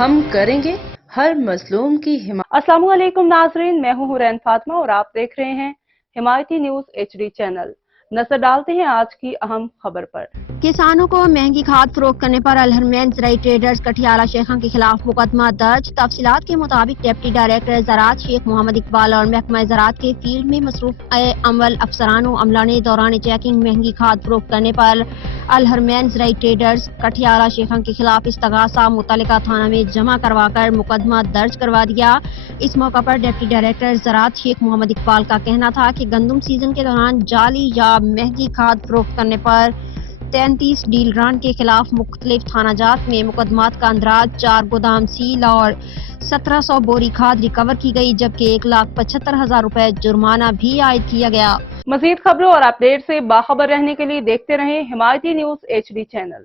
ہم کریں گے ہر مظلوم کی حمایت۔ السلام علیکم ناظرین، میں ہوں حورین فاطمہ اور آپ دیکھ رہے ہیں حمایتی نیوز HD چینل۔ نظر ڈالتے ہیں آج کی اہم خبر پر۔ کسانوں کو مہنگی کھاد فروخت کرنے پر الحرمین زرعی ٹریڈرز کٹھیالہ شیخاں کے خلاف مقدمہ درج۔ تفصیلات کے مطابق ڈپٹی ڈائریکٹر زراعت شیخ محمد اقبال اور محکمہ زراعت کے فیلڈ میں مصروف عمل افسران و عملہ نے دوران چیکنگ مہنگی کھاد فروخت کرنے پر الحرمین زرعی ٹریڈرز کٹھیالہ شیخاں کے خلاف استغاثہ متعلقہ تھانہ میں جمع کروا کر مقدمہ درج کروا دیا۔ اس موقع پر ڈپٹی ڈائریکٹر زراعت شیخ محمد اقبال کا کہنا تھا کہ گندم سیزن کے دوران جعلی یا مہنگی کھاد فروخت کرنے پر 33 ڈیلران کے خلاف مختلف تھانہ جات میں مقدمات کا اندراج، 4 گودام سیل اور 1700 بوری کھاد ریکور کی گئی، جبکہ 1,75,000 روپے جرمانہ بھی عائد کیا گیا۔ مزید خبروں اور اپڈیٹ سے باخبر رہنے کے لیے دیکھتے رہیں حمایتی نیوز HD چینل۔